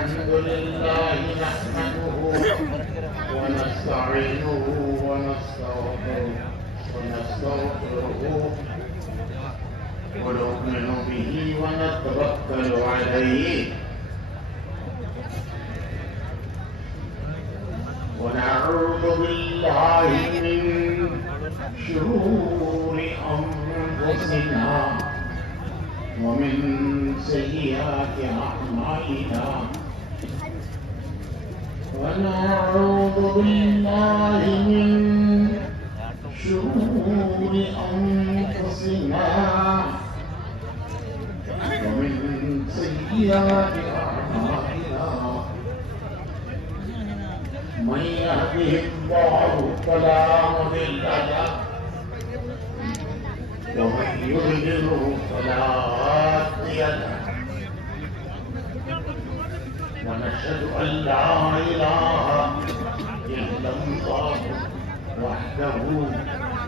الحمد لله نحمده ونستعينه ونستغفره ونؤمن به ونتوكل عليه ونعوذ بالله من شرور أنفسنا ومن سيئات أعمالنا ونعوذ بالله من شرور أنفسنا ومن سيئات أعمالنا من يهده الله فلا مضل له ومن يضلله فلا هادي له ونشهد أن لا إله إلا الله وحده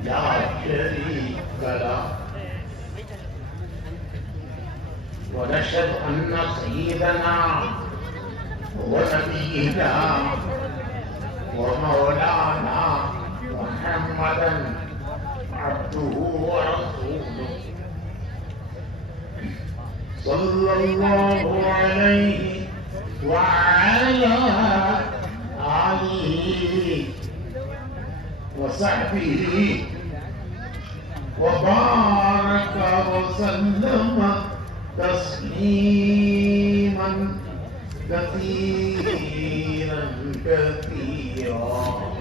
لا شريك له ونشهد أن سيدنا ونبينا ومولانا محمدا عبده ورسوله صلى الله عليه وعلى آله وصحبه وبارك وسلم تسليما كثيرا كثيرا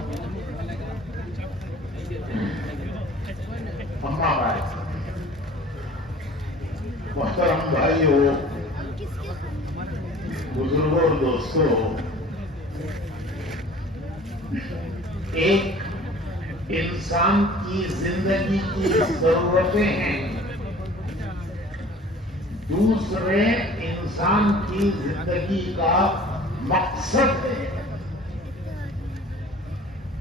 اما بعد محترم بھائیوں بزرگوں اور دوستوں ایک انسان کی زندگی کی ضرورتیں ہیں دوسرے انسان کی زندگی کا مقصد ہے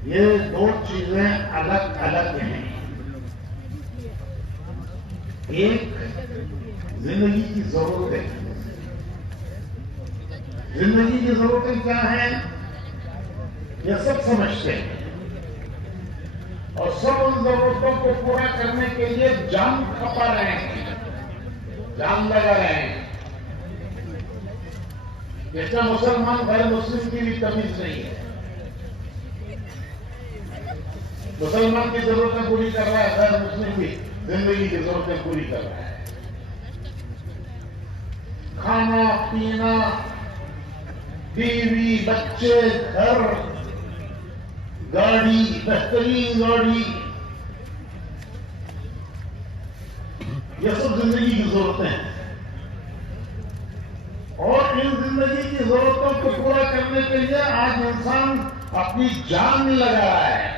یہ دو چیزیں الگ الگ ہیں ایک زندگی کی ضرورتیں زندگی کی ضرورتیں کیا ہیں یہ سب سمجھتے ہیں اور سب ان ضرورتوں کو پورا کرنے کے لیے جان کھپا رہے ہیں جان لگا رہے ہیں جیسا مسلمان غیر مسلم کی بھی تمیز نہیں ہے مسلمان کی ضرورتیں پوری کر رہا ہے غیر مسلم بھی زندگی کی ضرورتیں پوری کر رہا ہے کھانا پینا بیوی بچے گھر گاڑی بہترین گاڑی یہ سب زندگی کی ضرورتیں ہیں اور ان زندگی کی ضرورتوں کو پورا کرنے کے لیے آج انسان اپنی جان لگا رہا ہے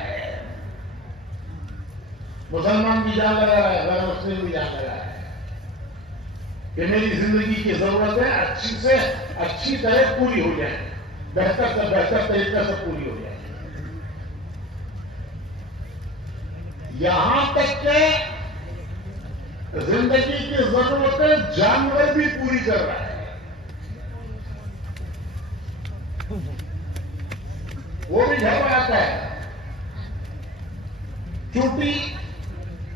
مسلمان بھی جان لگا رہا ہے غیر مسلم بھی جان لگا رہا ہے کہ میری زندگی کی ضرورتیں اچھی سے اچھی طرح پوری ہو جائیں بہتر سے بہتر طریقے سے پوری ہو جائیں یہاں تک کہ زندگی کی ضرورتیں جانور بھی پوری کر رہا ہے وہ بھی گھر بناتا ہے چوٹی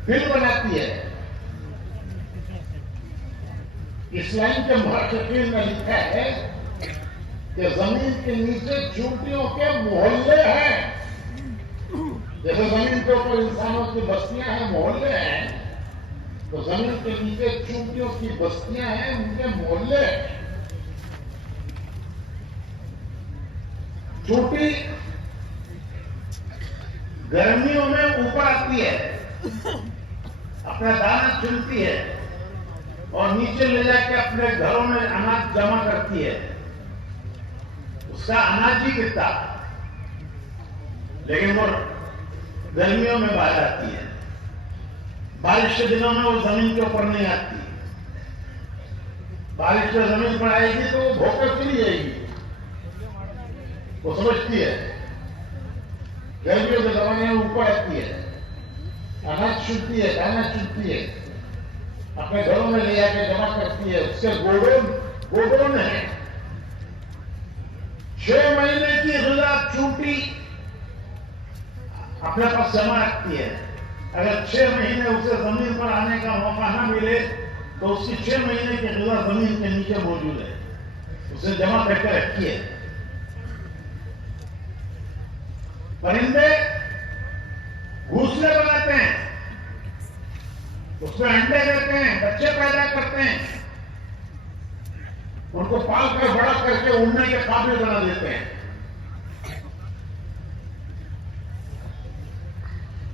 فل بناتی ہے اسلام کے محققین نے لکھا ہے کہ زمین کے نیچے چوٹیوں کے محلے ہیں جیسے زمین کے اوپر انسانوں کی بستیاں ہیں محلے ہیں تو زمین کے نیچے چوٹیوں کی بستیاں ہیں ان کے محلے ہیں چوٹی گرمیوں میں اوپر آتی ہے اپنا دانہ چنتی ہے اور نیچے لے جا کے اپنے گھروں میں اناج جمع کرتی ہے اس کا اناج ہی کتنا لیکن وہ گرمیوں میں باہر آتی ہے بارش کے دنوں میں وہ زمین کے اوپر نہیں آتی بارش جو زمین پر آئے گی تو وہ بھو کر چلی جائے گی وہ سمجھتی ہے گرمیوں کے زمانے میں اوپر آتی ہے اناج چنتی ہے دانا چنتی ہے اپنے گھروں میں لے جا کے جمع کرتی ہے اس کے گوڈون ہے 6 مہینے کی غذا چھوٹی اپنے پاس جمع رکھتی ہے. اگر 6 مہینے اسے زمین پر آنے کا موقع نہ ملے تو اس کی 6 مہینے کی غذا زمین کے نیچے موجود ہے, اسے جمع کر کے رکھی ہے. پرندے گھونسلے بناتے ہیں, اس میں انڈے دیتے ہیں, بچے پیدا کرتے ہیں, ان کو پال کر بڑا کر کے اڑنے کے قابل بنا دیتے ہیں.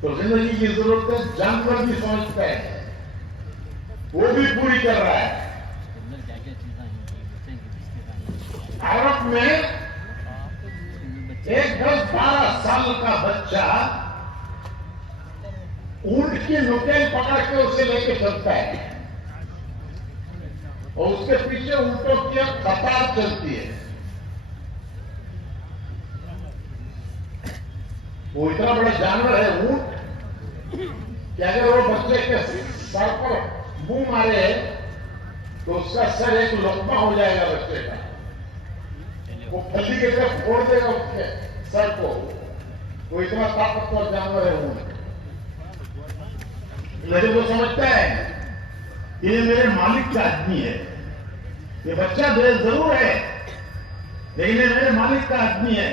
تو زندگی کی ضرورتیں جانور بھی سمجھتا ہے, وہ بھی پوری کر رہا ہے. عرب میں ایک 10-12 سال کا بچہ اونٹ کی نکیل پکڑ کے اسے لے کے چلتا ہے اور اس کے پیچھے اونٹوں کی ایک قطار چلتی ہے. وہ اتنا بڑا جانور ہے اونٹ کہ اگر وہ بچے کے سر پر منہ مارے تو اس کا سر ایک لقمہ ہو جائے گا بچے کا, وہ پھلی کے طرف پھوڑ دے گا اس کے سر کو. وہ اتنا طاقتور جانور ہے اونٹ. لیکن وہ سمجھتا ہے کہ یہ میرے مالک کا آدمی ہے, یہ بچہ ضرور ہے لیکن یہ میرے مالک کا آدمی ہے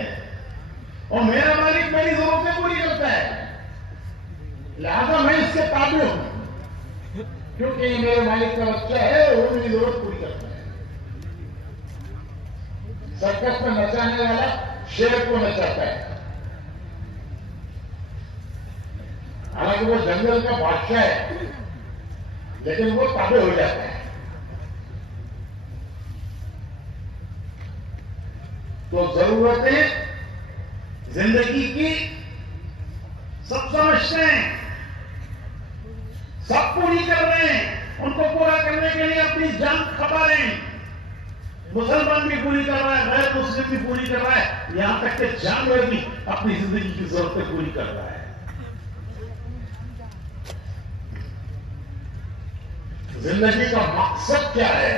اور میرا مالک میری ضرورتیں پوری کرتا ہے, لہذا میں اس کے تابع ہوں کیونکہ یہ میرے مالک کا بچہ ہے, وہ میری ضرورت پوری کرتا ہے. سرکس میں نچانے والا شیر کو نچاتا ہے, حالانکہ وہ جنگل کا بادشاہ ہے لیکن وہ تابع ہو جاتا ہے. تو ضرورتیں زندگی کی سب سمجھتے ہیں, سب پوری کر رہے ہیں, ان کو پورا کرنے کے لیے اپنی جان کھپا رہے ہیں. مسلمان بھی پوری کر رہا ہے, غیر مسلم بھی پوری کر رہا ہے, یہاں تک کہ جانور بھی اپنی زندگی کی ضرورتیں پوری کر رہا ہے. زندگی کا مقصد کیا ہے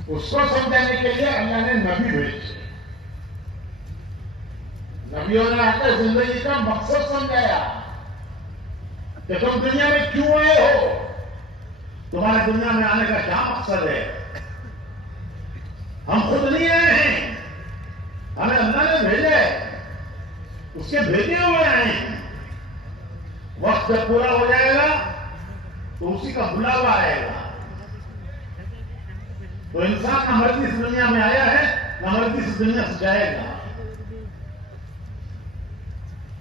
اس کو سمجھانے کے لیے اللہ نے نبی بھیجے. نبیوں نے آ کر زندگی کا مقصد سمجھایا کہ تم دنیا میں کیوں آئے ہو, تمہارے دنیا میں آنے کا کیا مقصد ہے. ہم خود نہیں آئے ہیں, ہمیں اللہ نے بھیجا ہے, اس کے بھیجے ہوئے آئے ہیں. وقت جب پورا ہو جائے گا تو اسی کا بلاوا آئے گا. تو انسان نہ مرضی اس دنیا میں آیا ہے نہ مرضی اس دنیا سے جائے گا.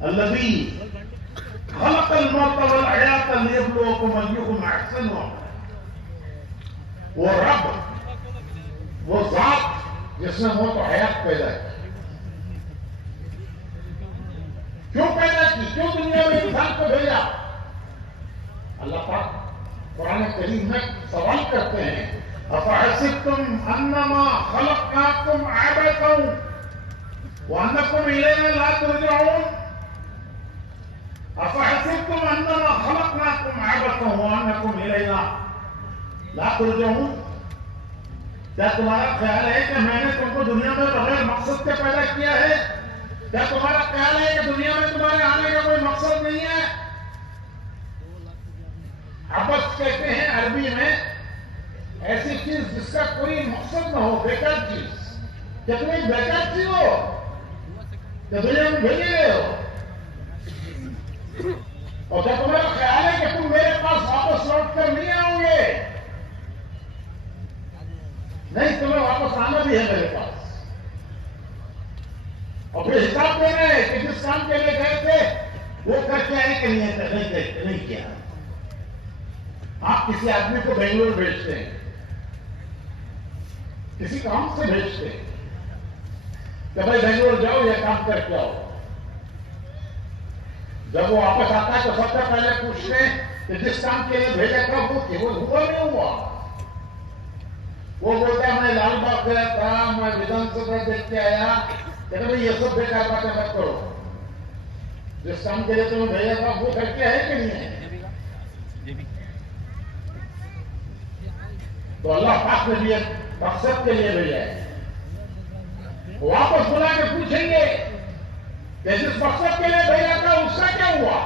الذی خلق الموت والحیات لیبلوکم ایکم احسن عملا. وہ رب, وہ ذات جس نے موت و حیات پیدا کی. کیوں پیدا کی, کیوں دنیا میں انسان کو بھیجا؟ اللہ پاک قرآن کریم میں سوال کرتے ہیں, افحسبتم انما خلقناکم عبثا وانکم الینا لا ترجعون. افحسبتم انما خلقناکم عبثا وانکم الینا لا ترجعون. کیا تمہارا خیال ہے کہ میں نے تم کو دنیا میں بغیر مقصد کے پیدا کیا ہے؟ کیا تمہارا خیال ہے کہ دنیا میں تمہارے آنے کا کوئی مقصد نہیں ہے؟ عبث کہتے ہیں عربی میں ایسی چیز جس کا کوئی مقصد نہ ہو, بیکار چیز. کیا تمہیں بیکار چیز ہو کہ دنیا میں بھیجے گئے ہو؟ اور کیا تمہارا خیال ہے کہ تم میرے پاس واپس لوٹ کر نہیں آؤ گے؟ نہیں, تمہیں واپس آنا بھی ہے میرے پاس, اور پھر حساب دے رہے کہ جس کام کے لیے گئے تھے وہ کر کے آئے کہ نہیں کیا. آپ کسی آدمی کو بنگلور بھیجتے ہیں, کسی کام سے بھیجتے ہیں کہ بھائی بنگلور جاؤ یہ کام کر کے آؤ. جب وہ واپس آتا ہے تو سب سے پہلے پوچھتے ہیں کہ جس کام کے لیے بھیجا تھا وہ ہوا نہیں ہوا. وہ بولتا ہے میں لال باغ گیا تھا, میں ودھان سبھا دیکھ کے آیا. کہتے بھائی یہ سب بیکار باتیں مت کرو, جس کام کے لیے تمہیں بھیجا تھا وہ کر کے ہے کہ نہیں ہے؟ تو اللہ پاک نے بھی ایک مقصد کے لیے بھیجا ہے. واپس بلا کے پوچھیں گے کہ جس مقصد کے لیے بھیجا تھا اس کا کیا ہوا؟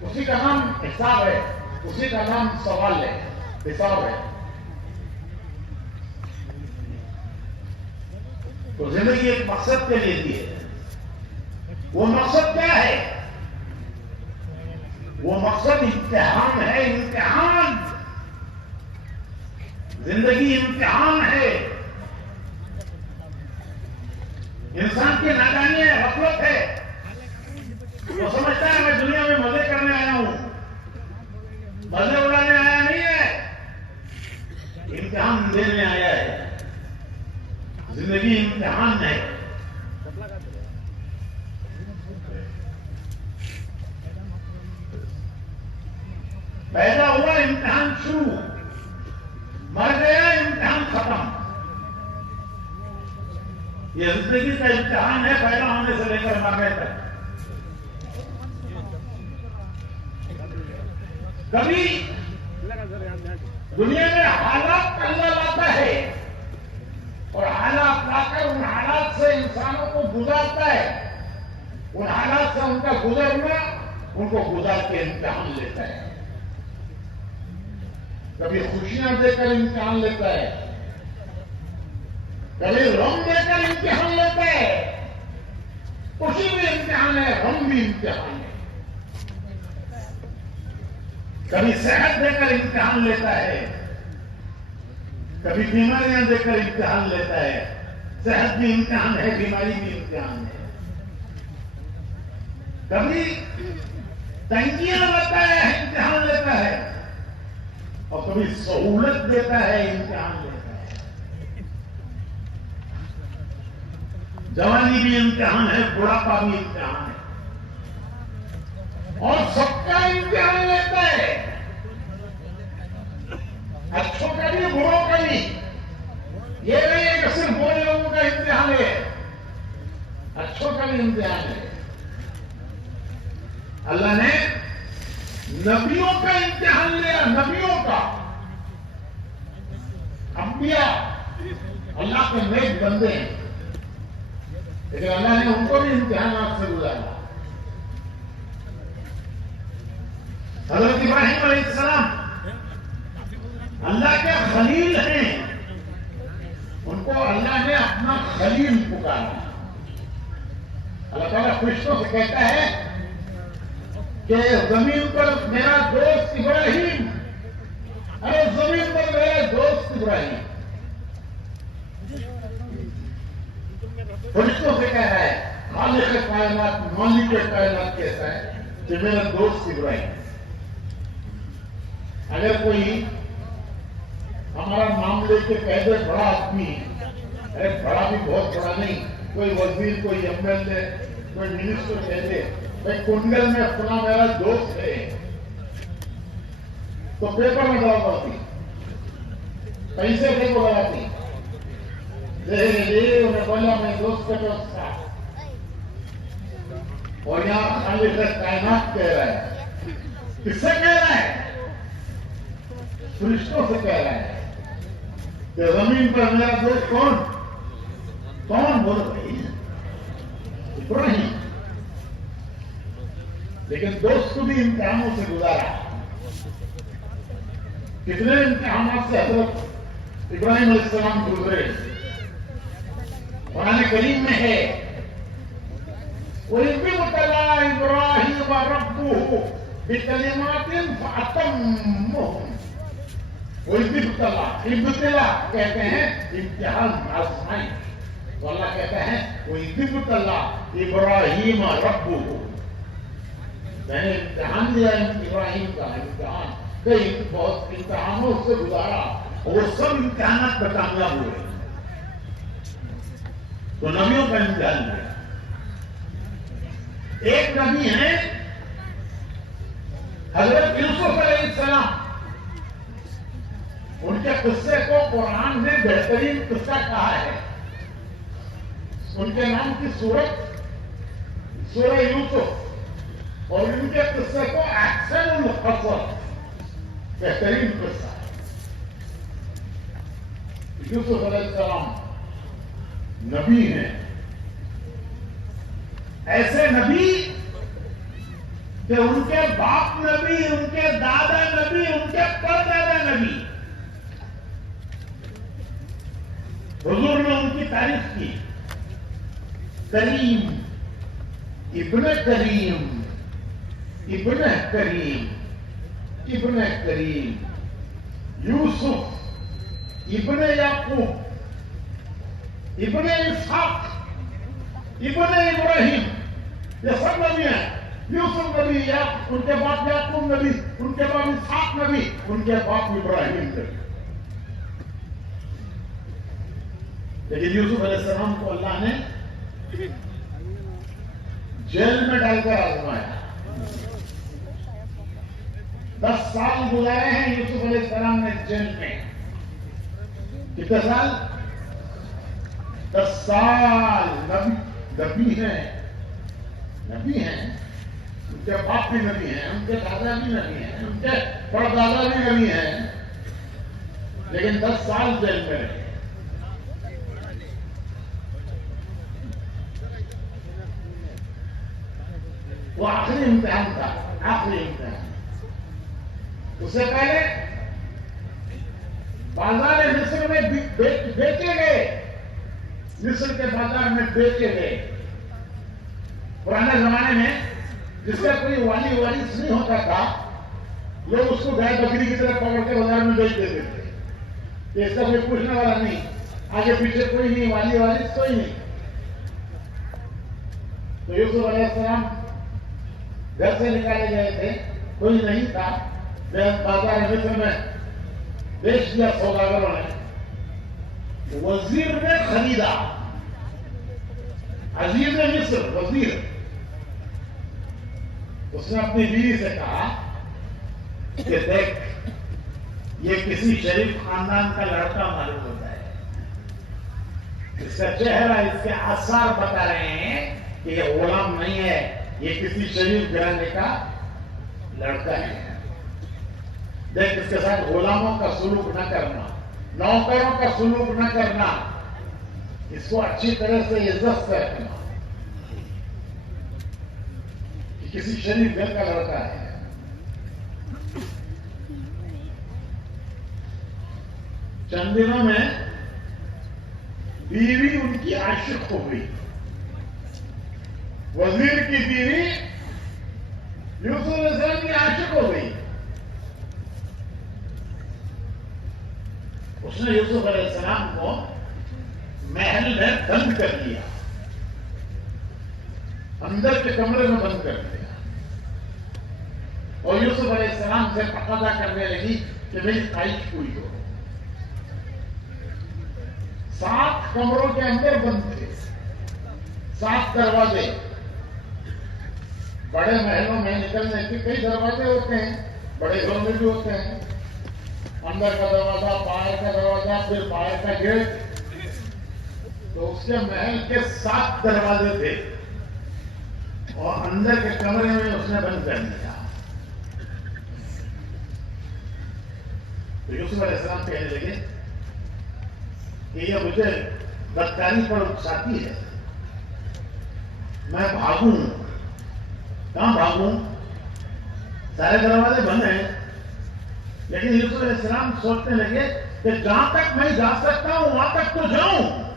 اسی کا نام حساب ہے، اسی کا نام سوال ہے، حساب ہے۔ تو زندگی ایک مقصد کے لیے دی ہے۔ وہ مقصد کیا ہے؟ وہ مقصد امتحان ہے، امتحان۔ زندگی امتحان ہے۔ انسان کی نادانی ہے، غفلت ہے، وہ سمجھتا ہے میں دنیا میں مزے کرنے آیا ہوں، مزے اڑانے آیا نہیں ہے، امتحان دینے آیا ہے۔ زندگی امتحان ہے۔ پیدا ہوا امتحان شروع، مر گیا امتحان ختم۔ یہ زندگی کا امتحان ہے، پیدا ہونے سے لے کر مرنے تک۔ کبھی دنیا میں حالات اللہ لاتا ہے اور حالات لا کر ان حالات سے انسانوں کو گزارتا ہے، ان حالات سے ان کا گزرنا ان کو گزار کے امتحان لیتا ہے۔ کبھی خوشیاں دے کر امتحان لیتا ہے، کبھی غم دے کر امتحان لیتا ہے۔ خوشی بھی امتحان ہے، غم بھی امتحان ہے۔ کبھی صحت دے کر امتحان لیتا ہے، کبھی بیماریاں دے کر امتحان لیتا ہے۔ صحت بھی امتحان ہے، بیماری بھی امتحان ہے۔ کبھی تنگیاں لاتا ہے، امتحان لیتا ہے، اور کبھی سہولت دیتا ہے، امتحان لیتا ہے۔ جوانی بھی امتحان ہے، بڑھاپا بھی امتحان ہے، اور سب کا امتحان لیتا ہے، اچھوں کا بھی بروں کا بھی۔ یہ نہیں ہے کہ صرف برے لوگوں کا امتحان ہے، اچھوں کا بھی امتحان ہے۔ اللہ نے نبیوں کا امتحان لیا، نبیوں کا، انبیاء اللہ کے نیک بندے ہیں، لیکن اللہ نے ان کو بھی امتحانات سے گزارا۔ حضرت ابراہیم علیہ السلام اللہ کے خلیل ہیں، ان کو اللہ نے اپنا خلیل پکارا۔ اللہ تعالیٰ فرشتوں سے کہتا ہے کہ زمین پر میرا دوست ابراہیم، ارے زمین پر میرا دوست ابراہیم، فرشتوں سے کہہ رہا ہے، خالق کائنات، مالک کائنات کہتا ہے کہ میرا دوست ابراہیم۔ اگر کوئی ہمارا نام لے کے کہہ دے بڑا آدمی، ارے بڑا بھی بہت بڑا نہیں، کوئی وزیر، کوئی ایم ایل اے، کوئی منسٹر کہہ دے بھائی کنڈل میں فلاں میرا دوست ہے، تو پیپر میں ڈال پڑتی، پیسے دے کو لگاتی، انہیں بولا میں دوست کا دوست تھا۔ اور یہاں خالق کائنات کہہ رہا ہے، کس سے کہہ رہا ہے؟ فرشتوں سے کہہ رہا ہے کہ زمین پر میرا دوست کون؟ کون بول رہی ہے؟ ابراہیم۔ لیکن دوست کو بھی امتحانوں سے گزارا۔ کتنے امتحانات سے حضرت ابراہیم علیہ السلام گزرے؟ قرآن کریم میں ہے وَإِذِ ابْتَلَىٰ إِبْرَاهِيمَ رَبُّهُ بِكَلِمَاتٍ فَأَتَمَّهُنَّ۔ وَإِذِ ابْتَلَىٰ، ابتلا کہتے ہیں امتحان، آزمائش۔ تو اللہ کہتا ہے وَإِذِ ابْتَلَىٰ إِبْرَاهِيمَ رَبُّهُ، میں نے امتحان دیا ابراہیم کا، امتحان کئی بہت امتحانوں سے گزارا، اور وہ سب امتحانات پر کامیاب ہوئے۔ تو نبیوں کا امتحان ہے۔ ایک نبی ہیں حضرت یوسف علیہ السلام، ان کے قصے کو قرآن نے بہترین قصہ کہا ہے۔ ان کے نام کی سورہ یوسف، اور ان کے قصے کو احسن القصص، بہترین قصہ ہے۔ یوسف علیہ السلام نبی ہیں، ایسے نبی کہ ان کے باپ نبی، ان کے دادا نبی، ان کے پردادا نبی. حضور نے ان کی تعریف کی، کریم، ابن کریم، ابن کریم، ابن کریم، یوسف، ابن یعقوب، ابن اسحاق، ابن ابراہیم، یہ سب نبی ہیں. یوسف نبی، ان کے باپ یعقوب نبی، ان کے باپ اسحاق نبی، ان کے باپ ابراہیم نبی. لیکن یوسف علیہ السلام کو اللہ نے جیل میں ڈال کر آزمایا. 10 سال گزارے ہیں یوسف علیہ السلام نے جیل میں. کتنے سال؟ 10 سال. نبی ہیں، نبی ہیں، ان کے باپ بھی نبی ہیں، ان کے دادا بھی نبی ہیں، ان کے پردادا بھی نبی ہیں، لیکن 10 سال جیل میں رہے. وہ آخری امتحان تھا، آخری امتحان. اس سے پہلے بازار مصر میں بیچے گئے، مصر کے بازار میں بیچے گئے. پرانے زمانے میں جس کا کوئی والی وارث نہیں ہوتا تھا، لوگ اس کو گائے بکری کی طرح پکڑ کے بازار میں بیچ دیتے تھے کہ اس کا کوئی پوچھنے والا نہیں، آگے پیچھے کوئی نہیں، والی وارث کوئی نہیں. تو یوسف علیہ السلام گھر سے نکالے گئے تھے، کوئی نہیں تھا. بازار مصر میں بیچ دیا سوداگروں نے. وزیر نے خریدا، عزیز مصر وزیر، اس نے اپنی بیوی سے کہا کہ دیکھ، یہ کسی شریف خاندان کا لڑکا معلوم ہوتا ہے، اس کا چہرہ، اس کے آثار بتا رہے ہیں کہ یہ غلام نہیں ہے، یہ کسی شریف گھرانے کا لڑکا ہے. دیکھ، اس کے ساتھ غلاموں کا سلوک نہ کرنا، نوکروں کا سلوک نہ کرنا، اس کو اچھی طرح سے عزت سے رکھنا. کسی شریف گھر کا لڑکا ہے. چند دنوں میں بیوی ان کی عاشق ہو گئی. وزیر کی بیوی یوسف علیہ السلام کی عاشق ہو گئی. اس نے یوسف علیہ السلام کو محل میں بند کر دیا، اندر کے کمرے میں بند کر دیا، اور یوسف علیہ السلام سے تقاضا کرنے لگی کہ میری خواہش پوری ہو. 7 کمروں کے اندر بند تھے، 7 دروازے. بڑے محلوں میں نکلنے کے کئی دروازے ہوتے ہیں، بڑے گھروں میں بھی ہوتے ہیں. اندر کا دروازہ، باہر کا دروازہ، پھر باہر کا گیٹ. تو اس کے محل کے 7 دروازے تھے، اور اندر کے کمرے میں اس نے بند کر دیا. تو یوسف علیہ السلام کہنے لگے کہ یہ مجھے بدکاری پر اکساتی ہے، میں بھاگوں. کہاں بھاگوں؟ سارے دروازے بند ہیں. لیکن یوسف علیہ السلام سوچنے لگے کہ جہاں تک میں جا سکتا ہوں وہاں تک تو جاؤں.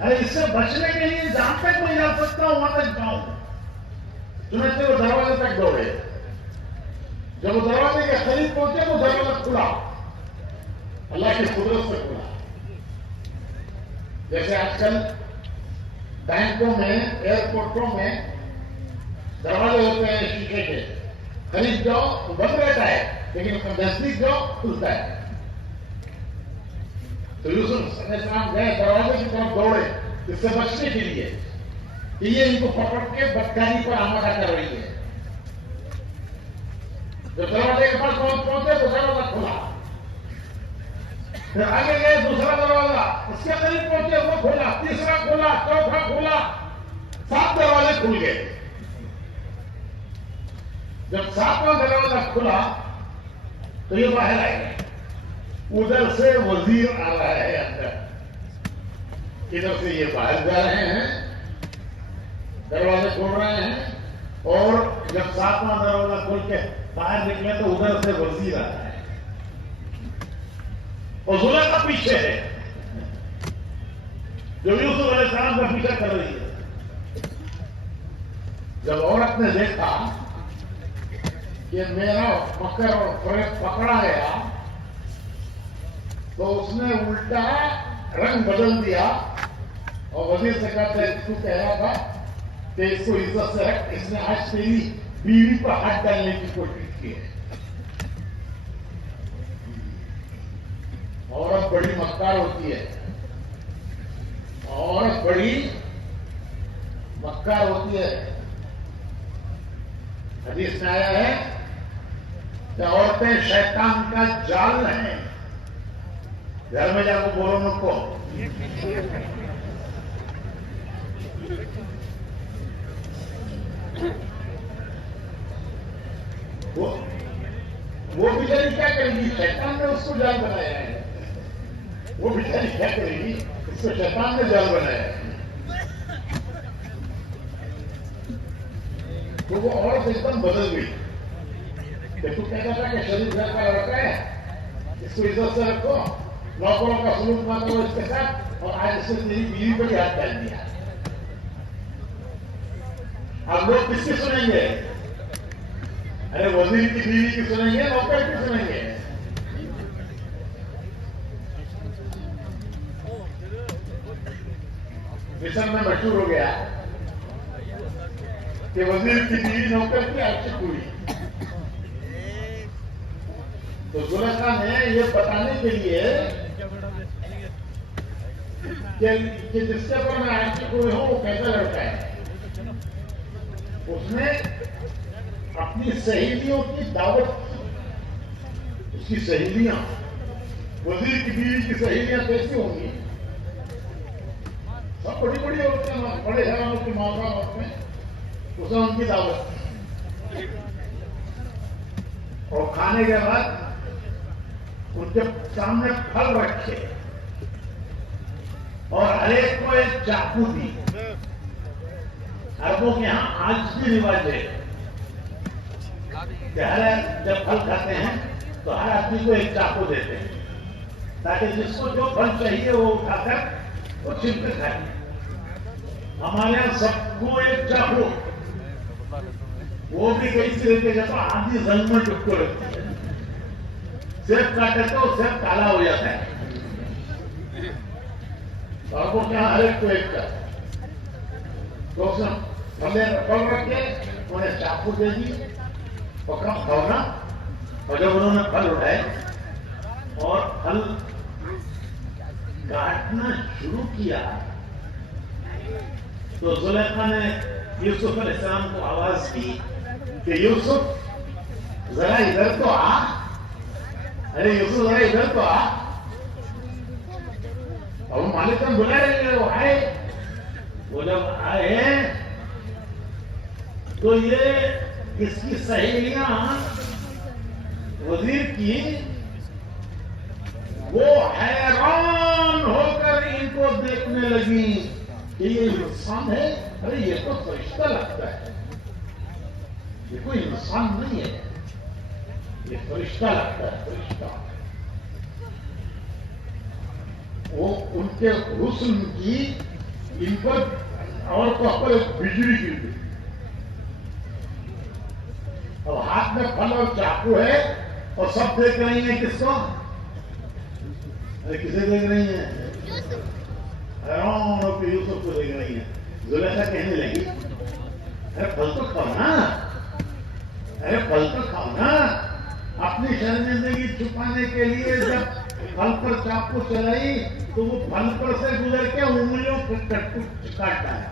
ارے اس سے بچنے کے لیے جہاں تک میں جا سکتا ہوں وہاں تک جاؤں. چنانچہ وہ دروازے تک دوڑے. جب وہ دروازے کے قریب پہنچے تو دروازہ کھلا، اللہ کی قدرت سے کھلا. جیسے آج کل بینکوں میں، ایئرپورٹوں میں دروازے ہوتے ہیں شیشے کے، قریب جاؤ تو بند رہتا ہے، لیکن نزدیک جاؤ کھلتا ہے. تو یوسف علیہ السلام گئے، دروازے کی طرف دوڑے اس سے بچنے کے لیے کہ یہ ان کو پکڑ کے بدکاری پر آمادہ کر رہی ہے. جب دروازے کے پاس پہنچے تو دروازہ کھلا. پھر آگے گئے، دوسرا دروازہ اس کے قریب پہنچے، وہ کھولا، تیسرا کھولا، چوتھا کھولا، 7 دروازے کھل گئے. جب 7واں دروازہ کھلا تو یہ باہر آئے گئے. ادھر سے وزیر آ رہا ہے اندر ادھر سے یہ باہر جا رہے ہیں، دروازے کھول رہے ہیں، اور جب 7واں دروازہ کھول کے باہر نکلے تو ادھر سے وزیر آ رہا ہے اور زلیخا پیچھے ہے جو یوسف علیہ السلام کا پیچھا کر رہی ہے۔ جب عورت نے دیکھا کہ میرا مکر اور فریب پکڑا گیا تو اس نے الٹا رنگ بدل دیا اور وزیر سے کہتا ہے تو کہہ رہا تھا کہ اس کو عزت سے رکھ، اس نے آج تیری بیوی پر ہاتھ ڈالنے کی کوشش کی ہے۔ عورت بڑی مکار ہوتی ہے، عورت بڑی مکار ہوتی ہے۔ حدیث میں آیا ہے کہ عورتیں شیطان کا جال ہیں۔ گھر میں جا کے بولو ان کو، وہ بیچاری کیا کرے گی؟ شیطان نے اس کو جال بنایا ہے۔ وہ بیچاری کیا کرے گی؟ اس کو شیطان نے جال بنایا ہے۔ تو وہ عورت ایک دم بدل گئی کہ تو کہتا تھا کہ شریف گھر کا لڑکا ہے، اس کو عزت سے رکھو، نوکروں کا سلوک نہ کرو اس کے ساتھ، اور آج اس نے تیری بیوی پر ہی ہاتھ ڈال دیا۔ اب لوگ کس کی سنیں گے؟ ارے وزیر کی بیوی کی سنیں گے، نوکر کی سنیں گے؟ مصر میں مشہور ہو گیا کہ وزیر کی بیوی نوکر کی عاشق ہوئی۔ تو زلیخا نے یہ بتانے کے لیے کہ جس کے پر میں عاشق ہوئی ہوں وہ کیسا لڑکا ہے، اس نے اپنی سہیلیوں کی دعوت کی۔ اس کی سہیلیاں، وزیر کی بیوی کی سہیلیاں کیسی ہوں گی؟ سب بڑی بڑی عورتیں، بڑے گھرانوں کی ماں عورتیں، اس نے ان کی دعوت کی اور کھانے کے بعد ان کے سامنے پھل رکھے اور ہر ایک کو ایک چاقو دی۔ عربوں کے یہاں آج بھی رواج ہے کہ جب پھل کھاتے ہیں تو ہر آدمی کو ایک چاقو دیتے ہیں تاکہ جس کو جو پھل چاہیے وہ اٹھا کر وہ چھل کے کھائے۔ ہمارے یہاں سب کو ایک چاقو، وہ بھی کہیں سے لیتے جاتا آدھی زنگ میں ٹکڑ رکھتی ہے، صرف کاٹے تو صرف کالا ہو جاتا ہے۔ عربوں کے یہاں ہر ایک کو ایک چاقو، تو اس نے پھل رکھے، انہیں چاقو دے دی، پکڑا کھونا، اور جب انہوں نے پھل اٹھائے اور پھل کاٹنا شروع کیا تو زلیخا نے یوسف علیہ السلام کو آواز دی کہ یوسف ذرا ادھر تو آ، ارے یوسف ذرا ادھر تو آ۔ اور وہ مالکن بلا رہے ہیں، وہ آئے، وہ جب آئے تو یہ اس کی سہیلیاں وزیر کی وہ حیران ہو کر ان کو دیکھنے لگی کہ یہ انسان ہے، ارے یہ تو فرشتہ لگتا ہے، یہ کوئی انسان نہیں ہے، یہ فرشتہ لگتا ہے، فرشتہ۔ وہ ان کے حسن کی ان پر عورتوں پر ایک بجلی گر گئی۔ اب ہاتھ میں پھل اور چاقو ہے اور سب دیکھ رہی ہیں کس کو؟ ارے کسے دیکھ رہی ہیں؟ حیران ہو کے یوسف کو دیکھ رہی ہیں۔ زلیخا کہنے لگی ارے پھل تو کھاؤ نا، ارے پھل تو کھاؤ نا۔ اپنی شرمندگی چھپانے کے لیے جب پھل پر چاقو چلائی تو وہ پھل پر سے گزر کے انگلیوں کو کاٹتا ہے،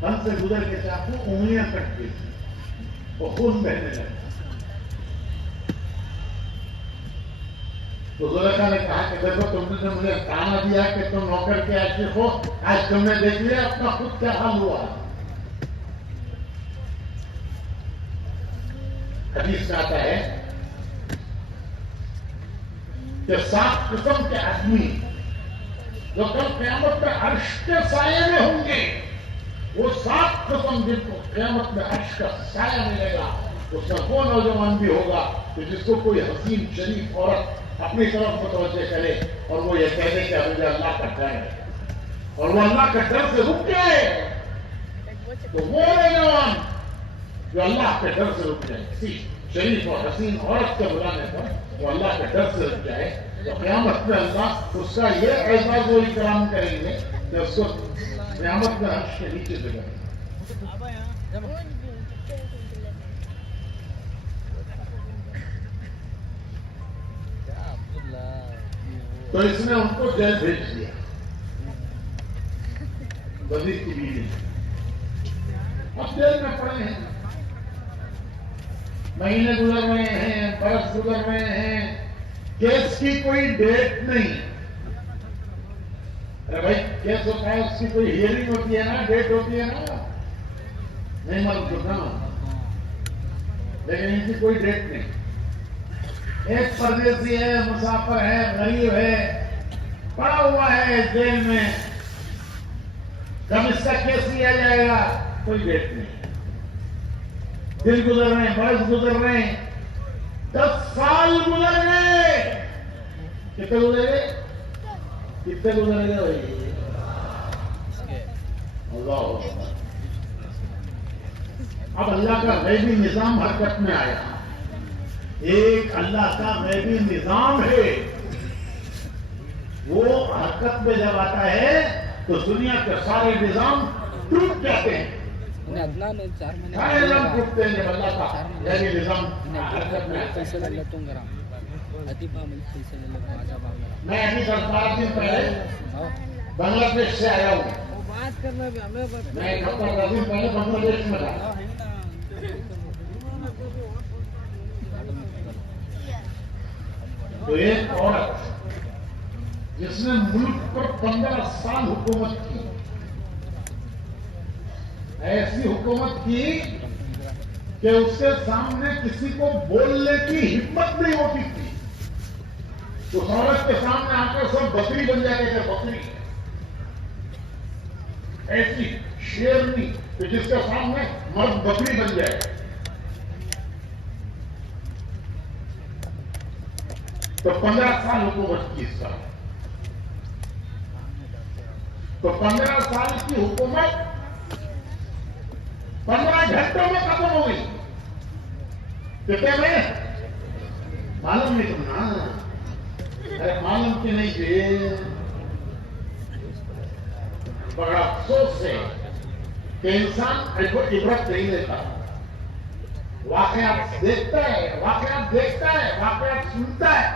پھل سے گزر کے چاقو انگلیاں کٹ گئی، وہ خون بہنے لگا۔ تو زلیخا نے کہا کہ دیکھو تم نے مجھے کہا دیا کہ تم نوکر کے عاشق ہو، آج تم نے دیکھ لیا اپنا خود کیا حال ہوا۔ حدیث میں آتا ہے کہ 7 قسم کے آدمی جو کل قیامت میں عرش کے سائے میں ہوں گے، وہ 7 قسم جن کو قیامت میں عرش کا سایہ ملے گا، اس میں وہ نوجوان بھی ہوگا کہ جس کو کوئی حسین شریف عورت اپنی طرف متوجہ کرے اور وہ یہ کہہ دے کہ مجھے اللہ کا ڈر ہے، اور وہ اللہ کے ڈر سے رک جائے، تو وہ نوجوان جو اللہ کے ڈر سے رک جائے، کسی شریف اور حسین عورت کے بلانے پر وہ اللہ کے ڈر سے رک جائے، تو قیامت میں اللہ اس کا یہ اعزاز و اکرام کریں گے کہ اس کو قیامت میں عرش کے نیچے جگہ دیں گے۔ تو اس نے ان کو جیل بھیج دیا، وزیر کی بیوی، اب جیل میں پڑے ہیں، مہینے گزر رہے ہیں، برس گزر رہے ہیں، کیس کی کوئی ڈیٹ نہیں۔ ارے بھائی کیس ہوتا ہے، اس کی کوئی ہیئرنگ ہوتی ہے نا، ڈیٹ ہوتی ہے نا، نہیں معلوم ہوتا، لیکن ان کی کوئی ڈیٹ نہیں۔ ایک پردیسی ہے، مسافر ہے، غریب ہے، پڑا ہوا ہے جیل میں، کب اس کا کیس لیا جائے گا کوئی ڈیٹ نہیں۔ دن گزر رہے ہیں، برس گزر رہے ہیں، 10 سال گزر گئے، کتنے گزر گئے؟ کتنے گزر گئے بھائی؟ اللہ، اب اللہ کا غیبی نظام حرکت میں آیا۔ ایک اللہ کا غیبی نظام ہے، وہ حرکت میں جب آتا ہے تو دنیا کے سارے نظام ٹوٹ جاتے ہیں، سارے نظام ٹوٹتے ہیں جب اللہ کا غیبی نظام حرکت میں آتا ہے۔ میں ابھی 10-12 دن پہلے بنگلہ دیش سے آیا ہوں، میں 1 ہفتہ 10 دن پہلے بنگلہ دیش میں تھا۔ تو ایک عورت جس نے ملک پر 15 سال حکومت کی، ایسی حکومت کی کہ اس کے سامنے کسی کو بولنے کی ہمت نہیں ہوتی تھی، اس عورت کے سامنے آ کر سب بکری بن جاتے تھے، بکری، ایسی شیرنی کہ جس کے سامنے مرد بکری بن جائے۔ تو 15 سال حکومت کی اس کا، تو 15 سال کی حکومت 15 گھنٹوں میں ختم ہو گئی۔ کتنے میں معلوم نہیں تم نا؟ ارے معلوم کہ نہیں کہ بڑا افسوس ہے کہ انسان عبرت نہیں لیتا، واقعات دیکھتا ہے، واقعات سنتا ہے،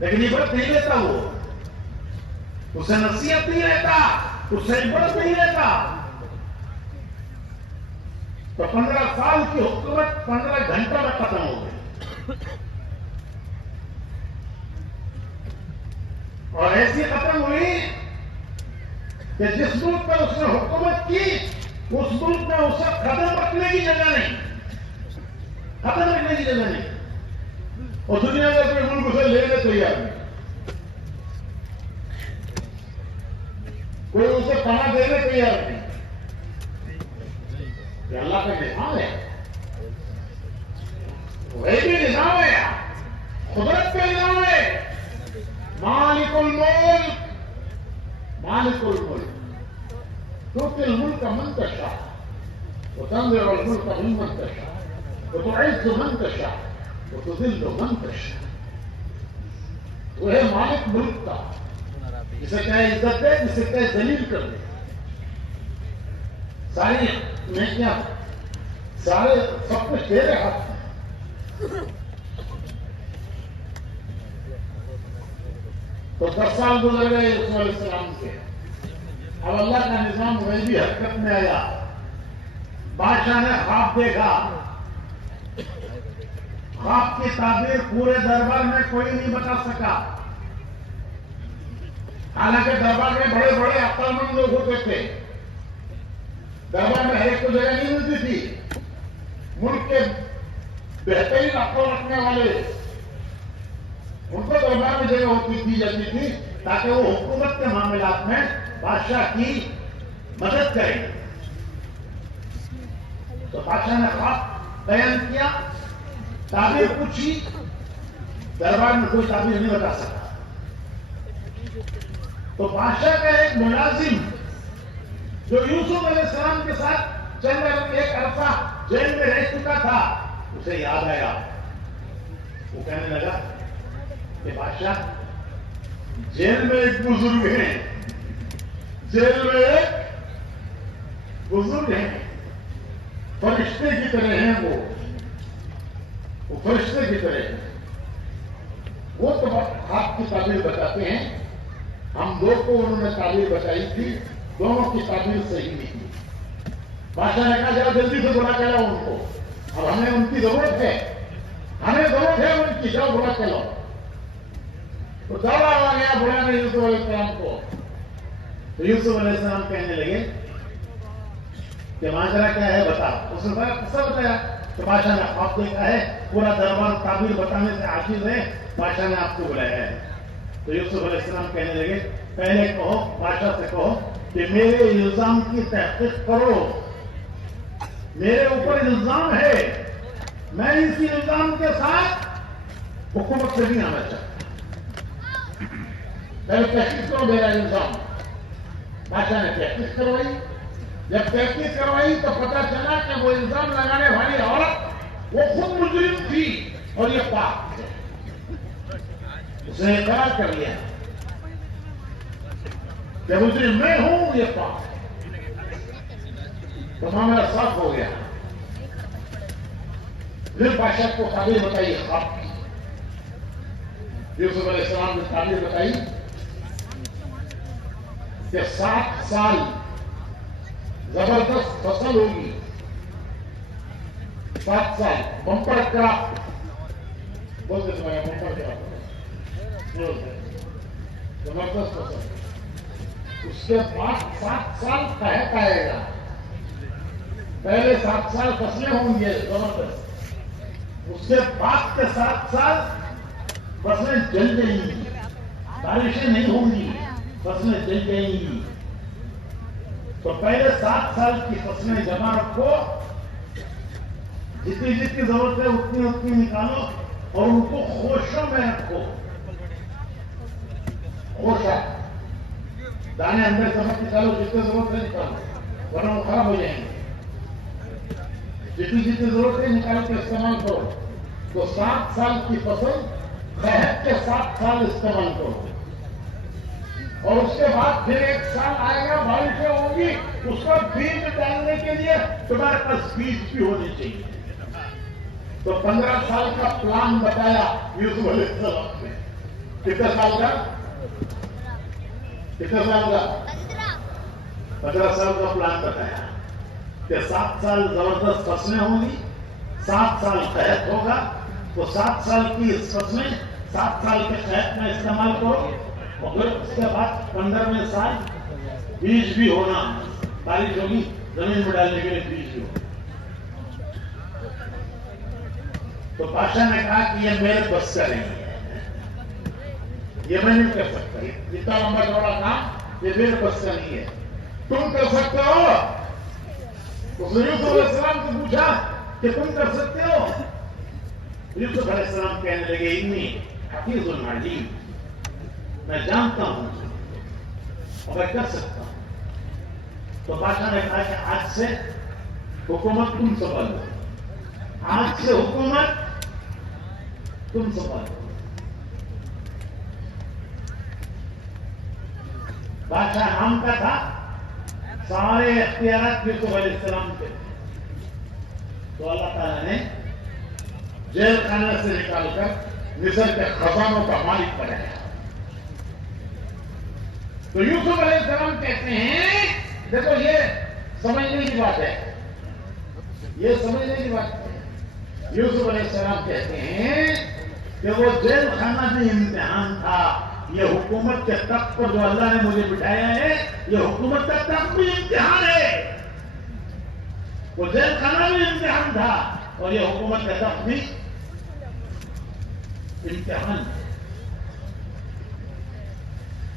لیکن عبرت نہیں لیتا، وہ اسے نصیحت نہیں لیتا، اسے عبرت نہیں لیتا۔ تو 15 سال کی حکومت 15 گھنٹوں میں ختم ہو گئی، اور ایسی ختم ہوئی کہ جس ملک پر اس نے حکومت کی، اس ملک میں اسے قدم رکھنے کی جگہ نہیں، قدم رکھنے کی جگہ نہیں، اور دنیا کا کوئی ملک اسے لینے تیار نہیں، کوئی اسے پناہ دینے تیار نہیں۔ یہ اللہ کا نظام ہے، غیبی نظام ہے، قدرت کا نظام ہے۔ مالک الملک، مالک الملک، تؤتي الملك من تشاء وتنزع الملك ممن تشاء وتعز من تشاء وتذل من تشاء۔ وہ ہے مالک ملک کا، جسے چاہے عزت دے، جسے چاہے ذلیل کر دے، ساری نیکیاں، سارے سب کچھ تیرے ہاتھ میں۔ تو 10 سال گزر گئے یوسف علیہ السلام کے، اب اللہ کا نظام غیبی حرکت میں آیا۔ بادشاہ نے خواب دیکھا، خواب کی تعبیر پورے دربار میں کوئی نہیں بتا سکا، حالانکہ دربار میں بڑے بڑے عقل مند لوگ ہوتے تھے، دربار میں ہر ایک کو جگہ نہیں ملتی تھی، ملک کے بہترین عقل رکھنے والے ان کو دربار میں جگہ ہوتی دی جاتی تھی، تاکہ وہ حکومت کے معاملات میں بادشاہ کی مدد کریں. تو بادشاہ نے خواب بیان کیا, تعبیر پوچھی, دربار میں کوئی تعبیر نہیں بتا سکا. تو بادشاہ کا ایک ملازم جو یوسف علیہ السلام کے ساتھ چند ایک عرصہ جیل میں رہ چکا تھا, اسے یاد آیا. وہ کہنے لگا کہ بادشاہ, جیل میں ایک بزرگ ہیں, جیل میں ایک بزرگ ہیں, فرشتے کی طرح ہیں, وہ فرشتے کی طرح ہیں. وہ تو آپ کی تعبیر بتاتے ہیں. ہم دو کو انہوں نے تعبیر بتائی تھی, دونوں کی تعبیر صحیح نہیں تھی. بادشاہ نے کہا ذرا جلدی سے بلا کے لاؤ ان کو, اب ہمیں ان کی ضرورت ہے, ہمیں ضرورت ہے ان کی, جاؤ بلا کے لاؤ. تو دوڑا آ گیا بلانے یوسف علیہ السلام کو. تو یوسف علیہ السلام کہنے لگے کہ ماجرا کیا ہے بتا. اس نے قصہ بتایا کہ بادشاہ نے خواب دیکھا ہے, پورا دربار تعبیر بتانے سے عاجز ہے, بادشاہ نے آپ کو بلایا ہے. تو یوسف علیہ السلام کہنے لگے پہلے کہو, بادشاہ سے کہو کہ میرے الزام کی تحقیق کرو, میرے اوپر الزام ہے, میں اس الزام کے ساتھ حکومت سے نہیں آنا چاہتا. پہلے تحقیق کرو میرا الزام. بادشاہ نے تحقیق کروائی. جب تحقیق کروائی تو پتا چلا کہ وہ الزام لگانے والی عورت وہ خود مجرم تھی اور یہ پاک تھے. اس نے اقرار کر لیا کہ مجرم میں ہوں, یہ پاک. تو معاملہ صاف ہو گیا. پھر بادشاہ کو تعبیر بتائی خواب کی. یوسف علیہ السلام نے تعبیر بتائی کہ 7 سال زبردست فصل ہوگی. 7 سال بمپر کراپ بولتے تمہارا, بمپر کراپ زبردست فصل. اس کے بعد 7 سال قحط آئے گا. پہلے 7 سال فصلیں ہوں گی زبردست, اس کے بعد کے 7 سال فصلیں جل جائیں گی, بارشیں نہیں ہوں گی, فصلیں جل جائیں گی. تو پہلے 7 سال کی فصلیں جمع رکھو, جتنی جتنی ضرورت ہے اتنی اتنی نکالو اور ان کو خوشوں میں رکھو. خوشہ دانے اندر سمجھ نکالو, جتنی ضرورت ہے نکالو ورنہ وہ خراب ہو جائیں گے. جتنی جتنی ضرورت ہے نکال کے استعمال کرو. تو 7 سال کی فصل قحط کے 7 سال استعمال کرو, اور اس کے بعد پھر 1 سال آئے گا, بارشیں ہوں گی, اس کا بیج ڈالنے کے لیے تمہارے پاس بیج بھی ہونی چاہیے. تو 15 سال کا پلان بتایا یوسف علیہ السلام نے. کتنے سال کا, کتنے سال کا, 15 سال کا پلان بتایا کہ 7 سال زبردست فصلیں ہوں گی, 7 سال قحط ہوگا. تو 7 سال کی فصلیں 7 سال کے قحط میں استعمال کرو, اور پھر اس کے بعد 15ویں سال بیج بھی ہونا, بارش ہوگی زمین میں ڈالنے کے لیے بیج بھی ہوگا. تو بادشاہ نے کہا کہ یہ میرے بس کا نہیں ہے, یہ میں نہیں کر سکتا, اتنا لمبا چوڑا کام یہ میرے بس کا نہیں ہے, تم کر سکتے ہو. اس نے یوسف علیہ السلام کو پوچھا کہ تم کر سکتے ہو. یوسف علیہ السلام کہنے لگے انی حفیظ علیم, میں جانتا ہوں اور میں کر سکتا ہوں. تو بادشاہ نے کہا کہ آج سے حکومت تم سنبھالو, آج سے حکومت تم سنبھالو. بادشاہ نام کا تھا, سارے اختیارات یوسف علیہ السلام کے. تو اللہ تعالیٰ نے جیل خانہ سے نکال کر مصر کے خزانوں کا مالک بنایا. تو یوسف علیہ السلام کہتے ہیں, دیکھو یہ سمجھنے کی بات ہے, یہ سمجھنے کی بات ہے. یوسف علیہ السلام کہتے ہیں کہ وہ جیل خانہ بھی امتحان تھا, یہ حکومت کے تخت پر جو اللہ نے مجھے بٹھایا ہے یہ حکومت کا تخت بھی امتحان ہے. وہ جیل خانہ بھی امتحان تھا اور یہ حکومت کا تخت بھی امتحان ہے.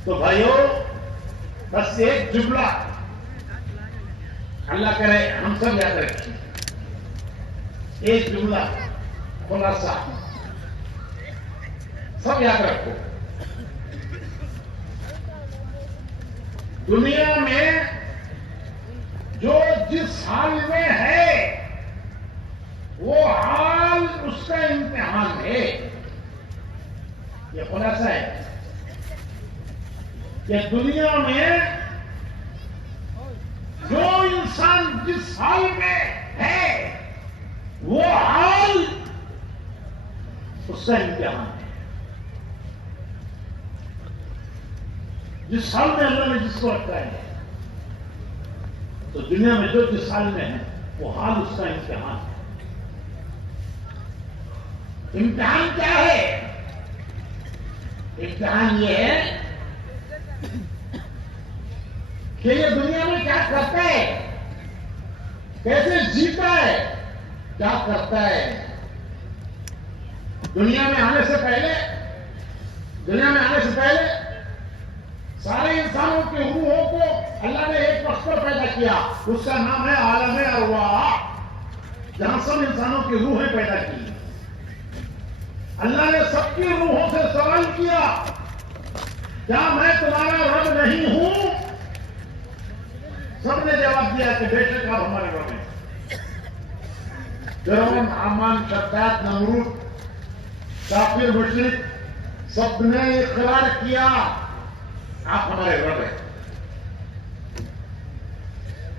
تو بھائیو بس ایک جملہ اللہ کرے ہم سب یاد رکھیں، ایک جملہ خلاصہ سب یاد رکھو، دنیا میں جو جس حال میں ہے وہ حال اس کا امتحان ہے. یہ خلاصہ ہے کہ دنیا میں جو انسان جس حال میں ہے وہ حال اس کا امتحان ہے. جس حال میں اللہ نے جس کو رکھا ہے تو دنیا میں جو جس حال میں ہے وہ حال اس کا امتحان ہے. امتحان کیا ہے؟ امتحان یہ ہے کہ یہ دنیا میں کیا کرتا ہے، کیسے جیتا ہے، کیا کرتا ہے. دنیا میں آنے سے پہلے سارے انسانوں کی روحوں کو اللہ نے ایک وقت پر پیدا کیا، اس کا نام ہے عالم ارواح، جہاں سب انسانوں کی روحیں پیدا کی. اللہ نے سب کی روحوں سے سوال کیا، کیا میں تمہارا رب نہیں ہوں؟ سب نے جواب دیا کہ بے شک آپ ہمارے رب ہیں. فرعون، حامان، شداد، نمرود، کافر، مشرک سب نے اقرار کیا آپ ہمارے رب ہیں.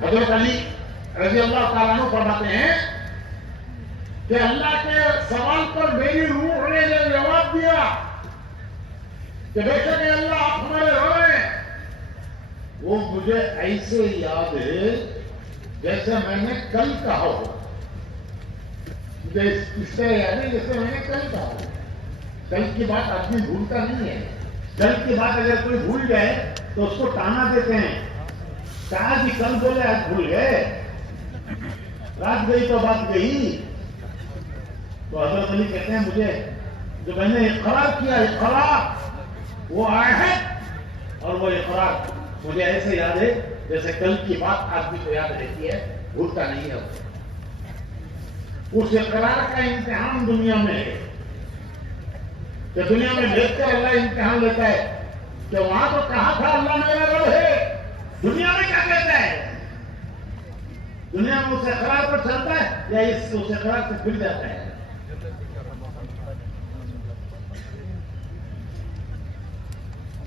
حضرت علی رضی اللہ تعالیٰ عنہ فرماتے ہیں کہ اللہ کے سوال پر میری روح نے جواب دیا کہ بے شک اللہ آپ ہمارے رب ہیں، وہ مجھے ایسے یاد ہے جیسے میں نے کل کہا ہو. مجھے اس سے یاد ہے جیسے میں نے کل کہا ہو. کل کی بات آدمی بھولتا نہیں ہے. کل کی بات اگر کوئی بھول جائے تو اس کو تانا دیتے ہیں، کہا کہ کل بولے آج بھول گئے، رات گئی تو بات گئی. تو حضرت علی کہتے ہیں مجھے جو میں نے اقرار کیا، اقرار وہ عہد اور وہ اقرار مجھے ایسے یاد ہے جیسے کل کی بات آدمی کو یاد رہتی ہے، بھولتا نہیں ہے. اس اقرار کا امتحان دنیا میں ہے کہ دنیا میں دیکھ کر اللہ امتحان لیتا ہے کہ وہاں تو کہا تھا اللہ میرا رب ہے، دنیا میں کیا کہتا ہے؟ دنیا میں اس اقرار پر چلتا ہے یا اس اقرار سے پھر جاتا ہے؟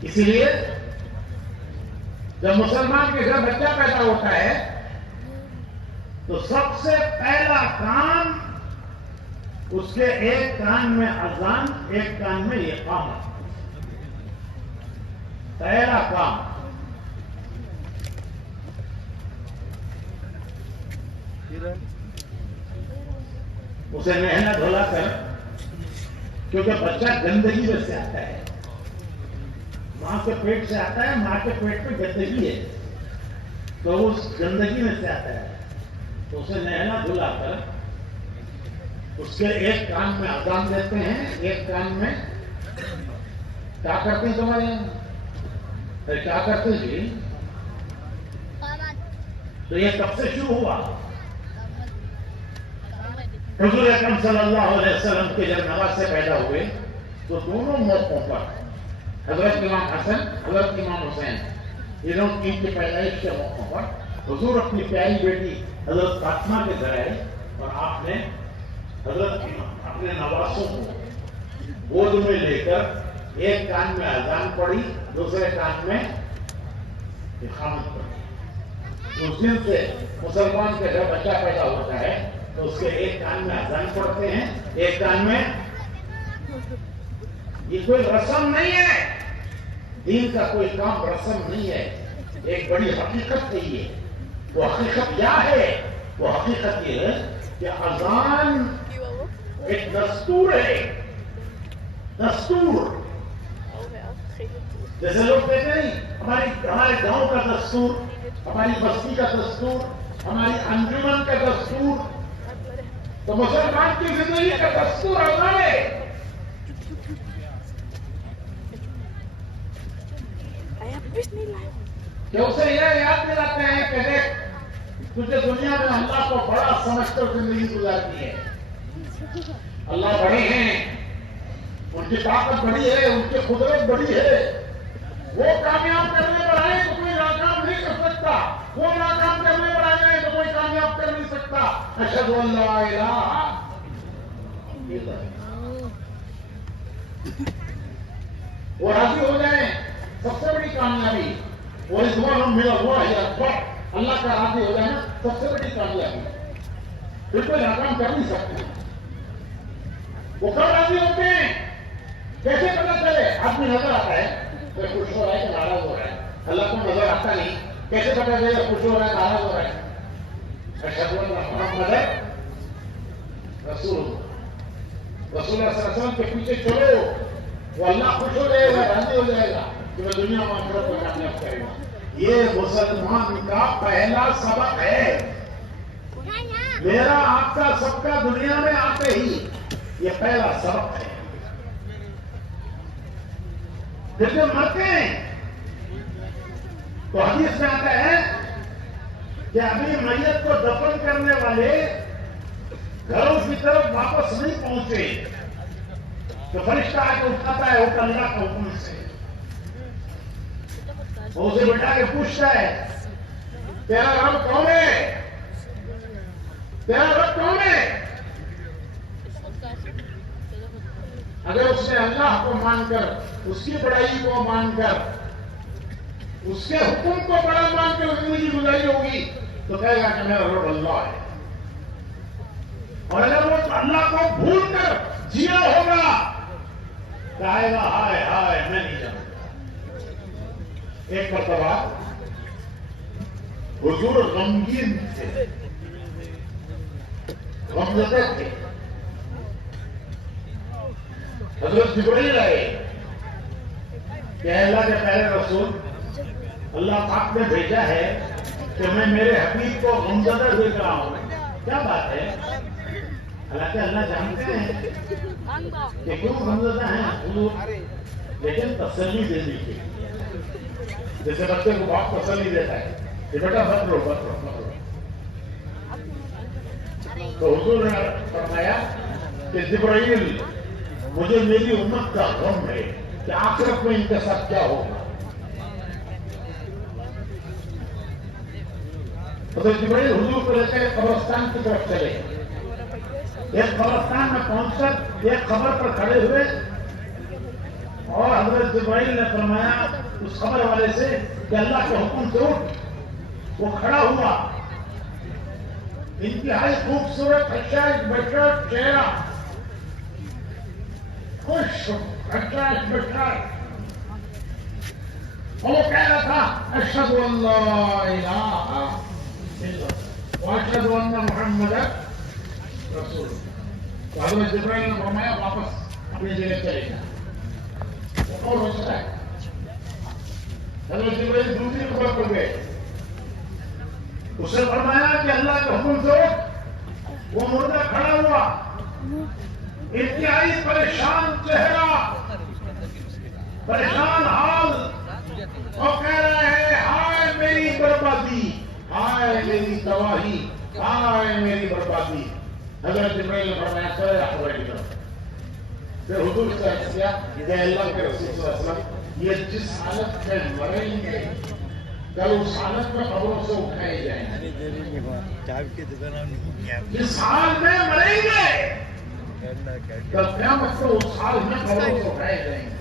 اسی لیے جب مسلمان کے گھر بچہ پیدا ہوتا ہے تو سب سے پہلا کام اس کے ایک کان میں اذان، ایک کان میں اقامت. پہلا کام اسے نہلا دھولا کر، کیونکہ بچہ گندگی میں سے آتا ہے، ماں کے پیٹ سے آتا ہے، ماں کے پیٹ پہ گندگی ہے تو اس گندگی میں سے آتا ہے، تو اسے نہلا دھلا کر اس کے ایک کان میں اذان دیتے ہیں، ایک کان میں کیا کرتے ہیں تمہارے یہاں؟ کیا کرتے ہیں جی؟ تو یہ کب سے شروع ہوا؟ حضور اکرم صلی اللہ علیہ وسلم کے جب نواسے پیدا ہوئے تو دونوں موقعوں پر حضرت امام حسن، حضرت امام حسین، انہوں کی پیدائش کے موقعوں پر حضور اپنی پیاری بیٹی حضرت فاطمہ کے گھر آئے اور آپ نے حضرت اپنے نواسوں کو گود میں لے کر ایک کان میں اذان پڑھی، دوسرے کان میں اقامت پڑھی. اس دن سے مسلمان کے جب بچہ پیدا ہوتا ہے تو اس کے ایک کان میں اذان پڑھتے ہیں، ایک کان میں. یہ کوئی رسم نہیں ہے، دین کا کوئی کام رسم نہیں ہے، ایک بڑی حقیقت ہے. یہ وہ حقیقت کیا ہے؟ وہ حقیقت یہ ہے کہ اذان ایک دستور ہے. دستور جیسے لوگ کہتے ہیں ہمارے گاؤں کا دستور، ہماری بستی کا دستور، ہماری انجمن کا دستور، تو مسلمان کی زندگی کا دستور اذان ہے. کہ اسے یہ یاد دلاتے ہیں کہ دیکھ تجھے دنیا میں اللہ کو بڑا سمجھ کر زندگی گزارتی ہے. اللہ بڑے ہیں، ان کی طاقت بڑی ہے، ان کی قدرت بڑی ہے. وہ کامیاب کرنے پر آئے تو کوئی ناکام نہیں کر سکتا، وہ ناکام کرنے پر آ جائے تو کوئی کامیاب کر نہیں سکتا. اشہد ان لا الہ الا اللہ. وہ راضی ہو جائیں، سب سے بڑی کامیابی. وہ رضوان من اللہ اکبر، اللہ کا راضی ہو جانا سب سے بڑی کامیابی. پھر کوئی ناکام کر نہیں سکتے. وہ کب راضی ہوتے ہیں؟ کیسے پتا چلے؟ آدمی نظر آتا ہے کوئی خوش ہو رہا ہے کہ ناراض ہو رہا ہے. اللہ کو نظر آتا نہیں، کیسے پتا چلے خوش ہو رہا ہے ناراض ہو رہا ہے؟ اشہد ان محمد رسول اللہ. رسول اللہ صلی اللہ علیہ وسلم کے پیچھے چلو، وہ اللہ خوش ہو جائے گا، راضی ہو جائے گا کہ وہ دنیا میں آخرت میں کامیاب کرے گا. یہ مسلمان کا پہلا سبق ہے. میرا آپ کا سب کا دنیا میں آتے ہی یہ پہلا سبق ہے. پھر جب مرتے ہیں تو حدیث میں آتا ہے کہ ابھی میت کو دفن کرنے والے گھروں کی طرف واپس نہیں پہنچے تو فرشتہ آ کے اٹھاتا ہے وہ اللہ کا حکم سے. وہ اسے بٹھا کے پوچھتا ہے تیرا رب کون ہے؟ تیرا رب کون ہے؟ اگر اس نے اللہ کو مان کر، اس کی بڑائی کو مان کر، اس کے حکم کو بڑا مان کر زندگی گزاری ہوگی تو کہے گا کہ میرا رب اللہ ہے. اور اگر وہ اللہ کو بھول کر جیا ہوگا کہے گا ہائے ہائے میں نہیں جانتا. ایک مرتبہ حضور غمگین تھے، غمزدہ تھے. حضرت جبرائیل آئے کہ اللہ کے پیارے رسول، اللہ پاک نے بھیجا ہے کہ میں میرے حبیب کو غمزدہ دیکھ رہا ہوں. کیا بات ہے؟ حالانکہ اللہ جانتے ہیں کہ کیوں غمزدہ ہیں حضور، لیکن تسلی دے دیجیے. جیسے بچے کو باپ تسلی دیتا ہے کہ بیٹا مت رو مت رو مت رو. تو حضور نے فرمایا کہ جبرائیل مجھے میری امت کا غم ہے کہ آخرت میں ان کے ساتھ کیا ہوگا. حضرت جبرائیل حضور کو لے کر قبرستان کی طرف چلے. ایک قبرستان میں پہنچ کر ایک قبر پر کھڑے ہوئے اور حضرت جبرائیل نے فرمایا اس قبر والے سے کہ اللہ کے حکم سے اٹھ. وہ کھڑا ہوا، انتہائی خوبصورت حشاش بشاش چہرہ، خوش حشاش بشاش، اور وہ کہہ رہا تھا اشہد ان لا الہ الا اللہ واشہد ان محمد رسول اللہ. تو حضرت جبرائیل نے فرمایا واپس اپنی جگہ چلے جا. وہ کون ہو سکتا ہے؟ حضرت جبرائیل دوسری خبر پر گئے. اسے فرمایا کہ اللہ کے حکم سے وہ مردہ کھڑا ہوا، انتہائی پریشان چہرہ، پریشان حال، اور کہہ رہے ہیں ہائے میری بربادی، ہائے میری تباہی، ہائے میری بربادی. حضرت جبرائیل نے فرمایا چلے جا خبر کی طرف. پھر حضور سے عرض کیا کہ اللہ کے رسول صلی اللہ علیہ وسلم یہ جس حالت میں مریں گے کل اس حالت میں قبروں سے اٹھائے جائیں گے. جس حال میں مریں گے کل قیامت کو اس حال میں قبروں سے اٹھائے جائیں گے.